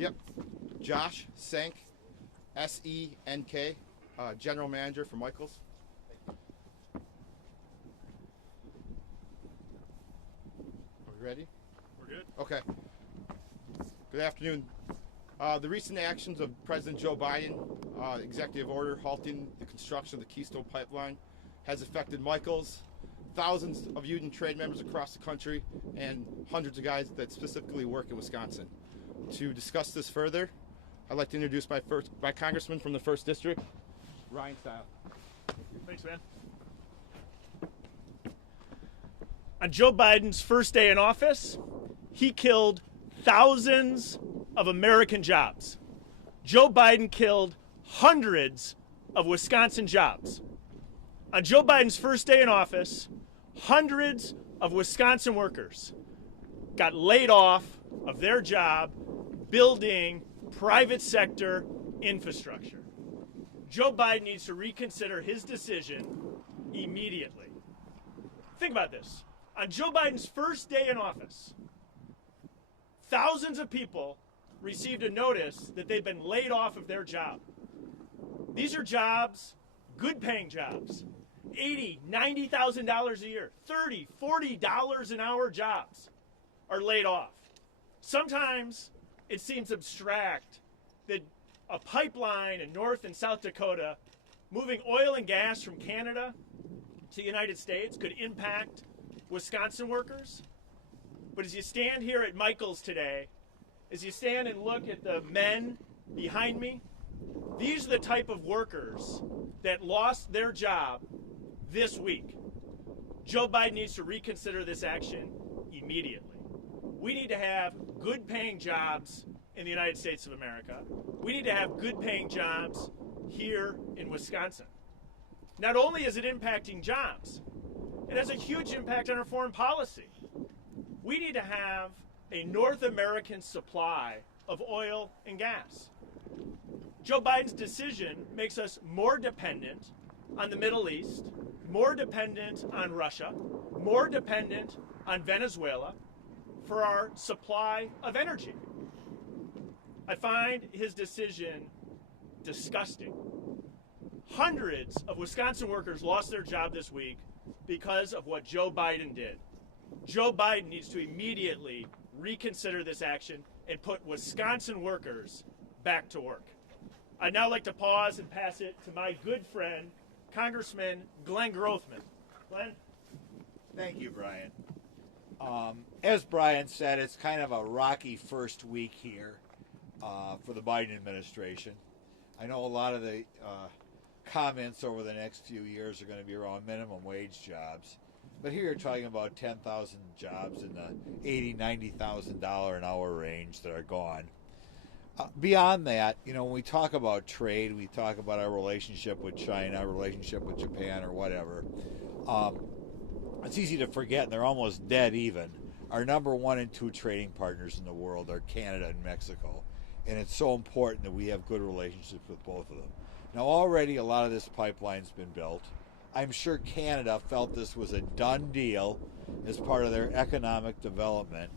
Yep. Josh Senk, S-E-N-K, General Manager for Michaels. Are we ready? We're good. Okay. Good afternoon. The recent actions of President Joe Biden, executive order halting the construction of the Keystone pipeline, has affected Michaels, thousands of union trade members across the country, and hundreds of guys that specifically work in Wisconsin. To discuss this further, I'd like to introduce my congressman from the 1st District, Ryan Steil. Thanks, man. On Joe Biden's first day in office, he killed thousands of American jobs. Joe Biden killed hundreds of Wisconsin jobs. On Joe Biden's first day in office, hundreds of Wisconsin workers got laid off of their job building private sector infrastructure. Joe Biden needs to reconsider his decision immediately. Think about this. On Joe Biden's first day in office, thousands of people received a notice that they've been laid off of their job. These are jobs, good paying jobs, $80,000, $90,000 a year, $30, $40 an hour jobs are laid off. Sometimes it seems abstract that a pipeline in North and South Dakota moving oil and gas from Canada to the United States could impact Wisconsin workers. But as you stand here at Michaels today, as you stand and look at the men behind me, these are the type of workers that lost their job this week. Joe Biden needs to reconsider this action immediately. We need to have good paying jobs in the United States of America. We need to have good paying jobs here in Wisconsin. Not only is it impacting jobs, it has a huge impact on our foreign policy. We need to have a North American supply of oil and gas. Joe Biden's decision makes us more dependent on the Middle East, more dependent on Russia, more dependent on Venezuela for our supply of energy. I find his decision disgusting. Hundreds of Wisconsin workers lost their job this week because of what Joe Biden did. Joe Biden needs to immediately reconsider this action and put Wisconsin workers back to work. I'd now like to pause and pass it to my good friend, Congressman Glenn Grothman. Glenn? Thank you, Brian. As Brian said, it's kind of a rocky first week here for the Biden administration. I know a lot of the comments over the next few years are going to be around minimum wage jobs. But here you're talking about 10,000 jobs in the $80,000, $90,000 an hour range that are gone. Beyond that, when we talk about trade, we talk about our relationship with China, our relationship with Japan, or whatever. It's easy to forget, and they're almost dead even. Our number 1 and 2 trading partners in the world are Canada and Mexico. And it's so important that we have good relationships with both of them. Now, already a lot of this pipeline's been built. I'm sure Canada felt this was a done deal as part of their economic development.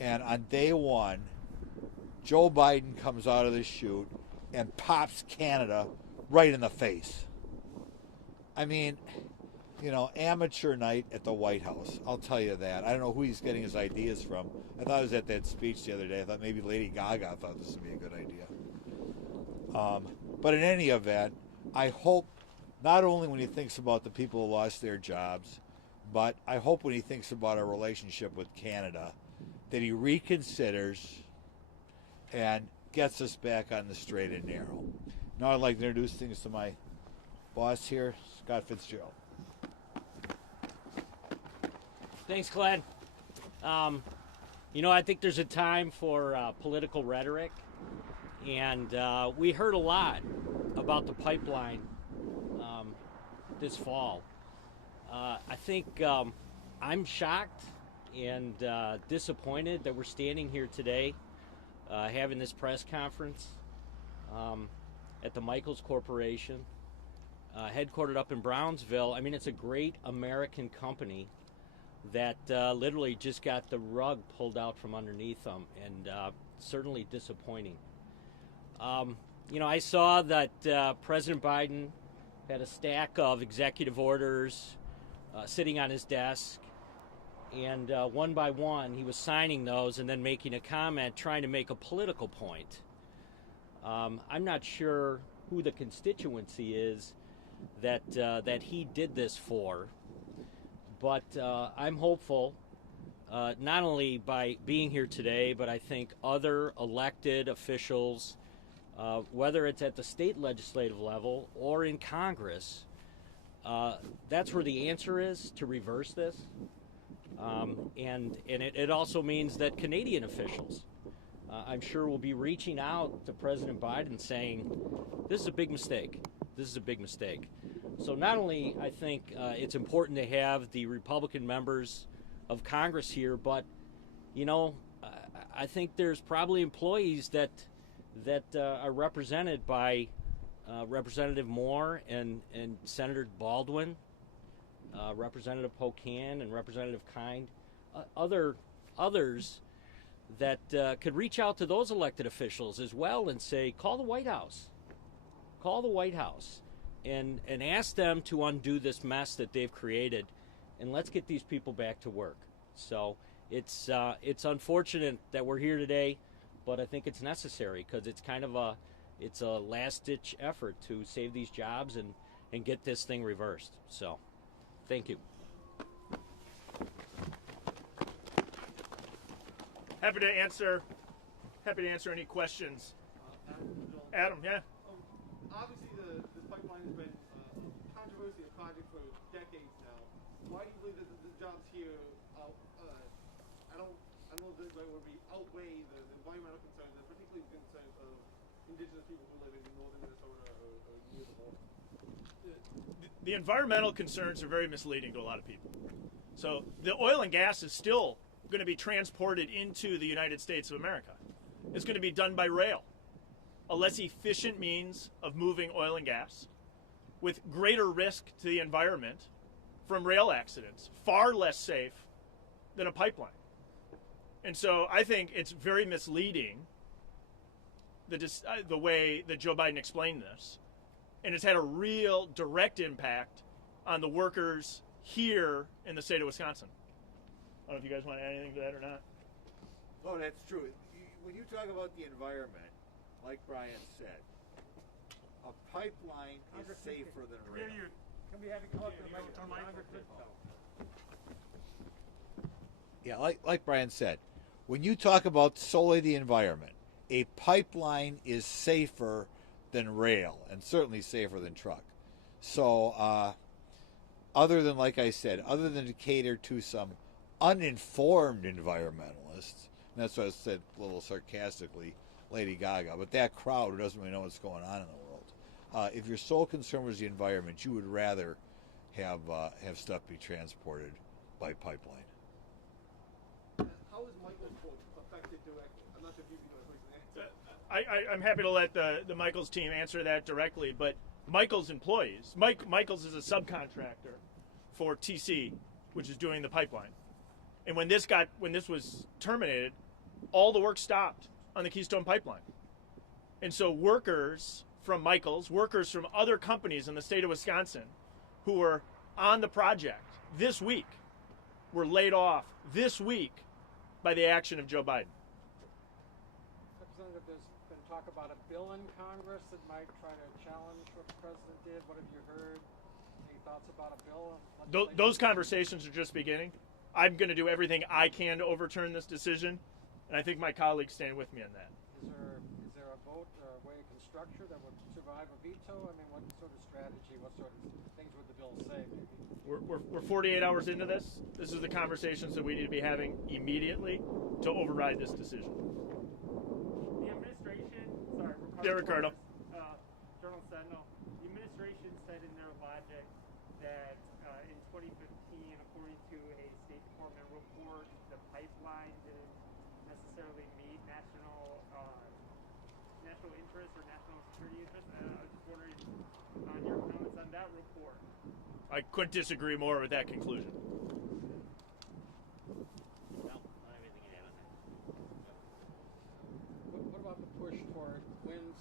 And on day one, Joe Biden comes out of the chute and pops Canada right in the face. I mean, amateur night at the White House. I'll tell you that. I don't know who he's getting his ideas from. I thought I was at that speech the other day. I thought maybe Lady Gaga thought this would be a good idea. But in any event, I hope not only when he thinks about the people who lost their jobs, but I hope when he thinks about our relationship with Canada, that he reconsiders and gets us back on the straight and narrow. Now I'd like to introduce things to my boss here, Scott Fitzgerald. Thanks, Glenn. I think there's a time for political rhetoric, and we heard a lot about the pipeline this fall. I think I'm shocked and disappointed that we're standing here today having this press conference at the Michaels Corporation, headquartered up in Brownsville. I mean, it's a great American company that literally just got the rug pulled out from underneath them, and certainly disappointing. I saw that President Biden had a stack of executive orders sitting on his desk, and one by one he was signing those and then making a comment trying to make a political point. I'm not sure who the constituency is that he did this for, but I'm hopeful, not only by being here today, but I think other elected officials, whether it's at the state legislative level or in Congress, that's where the answer is to reverse this. And it also means that Canadian officials, I'm sure, will be reaching out to President Biden saying, this is a big mistake. This is a big mistake. So not only I think it's important to have the Republican members of Congress here, but, I think there's probably employees that are represented by Representative Moore and Senator Baldwin, Representative Pocan and Representative Kind, others that could reach out to those elected officials as well and say, call the White House. Call the White House and ask them to undo this mess that they've created, and let's get these people back to work. So it's unfortunate that we're here today, but I think it's necessary because it's kind of a last-ditch effort to save these jobs and get this thing reversed. So thank you. Happy to answer any questions. Adam, yeah. Obviously, the pipeline has been a controversy, a project for decades now. Why do you believe that the jobs here, I don't know if the right word would be, outweigh the environmental concerns, and particularly the concerns of indigenous people who live in northern Minnesota or near the border? The environmental concerns are very misleading to a lot of people. So the oil and gas is still going to be transported into the United States of America. It's going to be done by rail, a less efficient means of moving oil and gas with greater risk to the environment from rail accidents, far less safe than a pipeline. And so I think it's very misleading the way that Joe Biden explained this. And it's had a real direct impact on the workers here in the state of Wisconsin. I don't know if you guys want to add anything to that or not. Oh, that's true. When you talk about the environment, like Bryan said, a pipeline is safer than rail. Can we have you come up to the microphone? Yeah, like Bryan said, when you talk about solely the environment, a pipeline is safer than rail, and certainly safer than truck. So, other than, like I said, other than to cater to some uninformed environmentalists, and that's what I said a little sarcastically, Lady Gaga, but that crowd who doesn't really know what's going on in the world, if your sole concern was the environment, you would rather have stuff be transported by pipeline. How is Michael's quote affected directly? I'm not sure if you know the answer. I'm happy to let the Michaels team answer that directly, but Michaels employees, Michaels is a subcontractor for TC, which is doing the pipeline. And when this was terminated, all the work stopped on the Keystone pipeline. And so workers from Michaels, workers from other companies in the state of Wisconsin who were on the project this week were laid off this week by the action of Joe Biden. Representative, there's been talk about a bill in Congress that might try to challenge what the president did. What have you heard? Any thoughts about a bill? Those conversations are just beginning. I'm going to do everything I can to overturn this decision, and I think my colleagues stand with me on that. Is there a vote or a way you can structure that would survive a veto? I mean, what sort of strategy, what sort of things would the bill say, maybe? We're 48 hours into this. This is the conversations that we need to be having immediately to override this decision. The administration, sorry, Ricardo. Journal Sentinel, the administration said in their logic that in 2015, according to a State Department report, the pipeline didn't necessarily meet national interest or national security interest. I was just wondering on your comments on that report. I couldn't disagree more with that conclusion.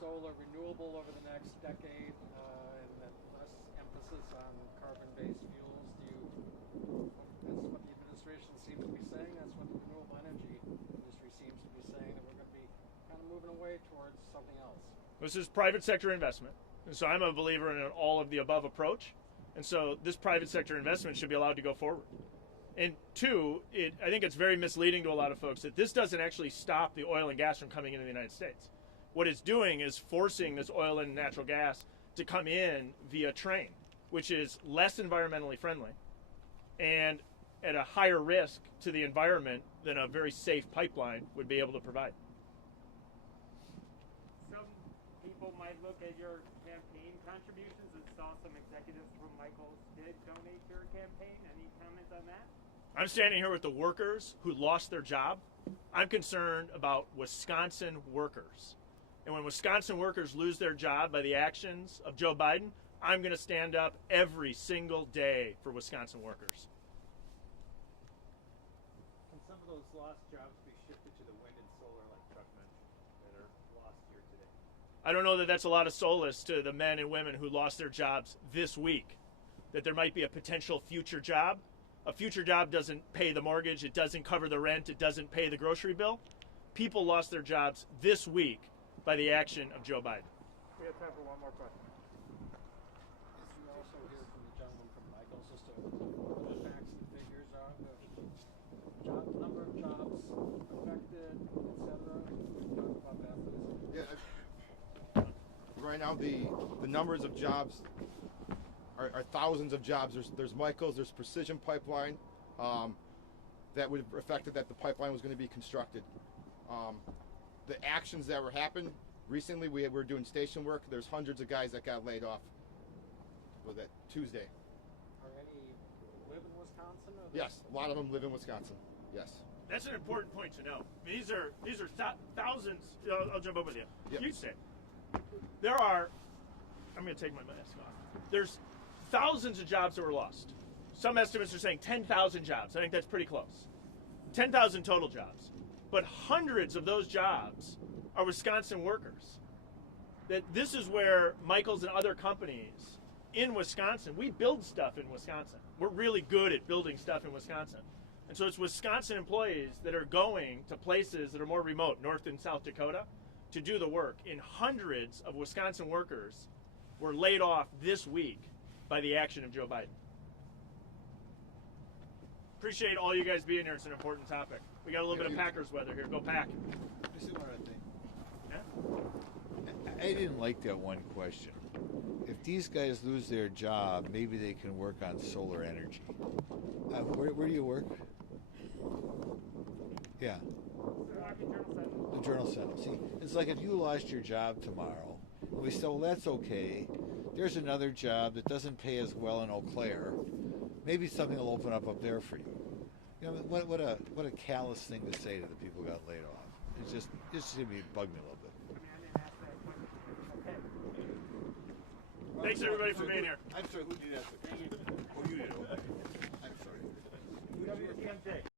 solar, renewable over the next decade, and then less emphasis on carbon-based fuels? That's what the administration seems to be saying. That's what the renewable energy industry seems to be saying, that we're going to be kind of moving away towards something else. This is private sector investment. And so I'm a believer in an all of the above approach. And so this private sector investment should be allowed to go forward. And two, I think it's very misleading to a lot of folks that this doesn't actually stop the oil and gas from coming into the United States. What it's doing is forcing this oil and natural gas to come in via train, which is less environmentally friendly and at a higher risk to the environment than a very safe pipeline would be able to provide. Some people might look at your campaign contributions and saw some executives from Michaels did donate to your campaign. Any comments on that? I'm standing here with the workers who lost their job. I'm concerned about Wisconsin workers. And when Wisconsin workers lose their job by the actions of Joe Biden, I'm going to stand up every single day for Wisconsin workers. Can some of those lost jobs be shifted to the wind and solar, like Chuck mentioned, that are lost here today? I don't know that that's a lot of solace to the men and women who lost their jobs this week, that there might be a potential future job. A future job doesn't pay the mortgage, it doesn't cover the rent, it doesn't pay the grocery bill. People lost their jobs this week by the action of Joe Biden. We have time for one more question. Did you also hear from the gentleman from Michaels as to what the facts and figures are, the number of jobs affected, et cetera? Talk about that, please. Yeah, right now the numbers of jobs are thousands of jobs. There's Michaels, there's Precision Pipeline that would have affected that the pipeline was going to be constructed. The actions that were happened recently, we were doing station work. There's hundreds of guys that got laid off. Was that Tuesday? Are any live in Wisconsin? Or Yes, a lot of them live in Wisconsin. Yes. That's an important point to know. These are thousands. I'll jump over with you. Yep. You say there are. I'm going to take my mask off. There's thousands of jobs that were lost. Some estimates are saying 10,000 jobs. I think that's pretty close. 10,000 total jobs. But hundreds of those jobs are Wisconsin workers. That this is where Michaels and other companies in Wisconsin, we build stuff in Wisconsin. We're really good at building stuff in Wisconsin. And so it's Wisconsin employees that are going to places that are more remote, North and South Dakota, to do the work. And hundreds of Wisconsin workers were laid off this week by the action of Joe Biden. Appreciate all you guys being here. It's an important topic. We got a little bit of Packers weather here. Go Pack. This is one other thing. Yeah? I didn't like that one question. If these guys lose their job, maybe they can work on solar energy. Where do you work? Yeah. The Journal Sentinel. See, it's like if you lost your job tomorrow, and we say, well, that's okay. There's another job that doesn't pay as well in Eau Claire. Maybe something will open up there for you. You know, what a callous thing to say to the people who got laid off. It's just gonna bug me a little bit. Thanks everybody for being here. I'm sorry, who did that? Oh, you did. Okay. I'm sorry. WTMJ.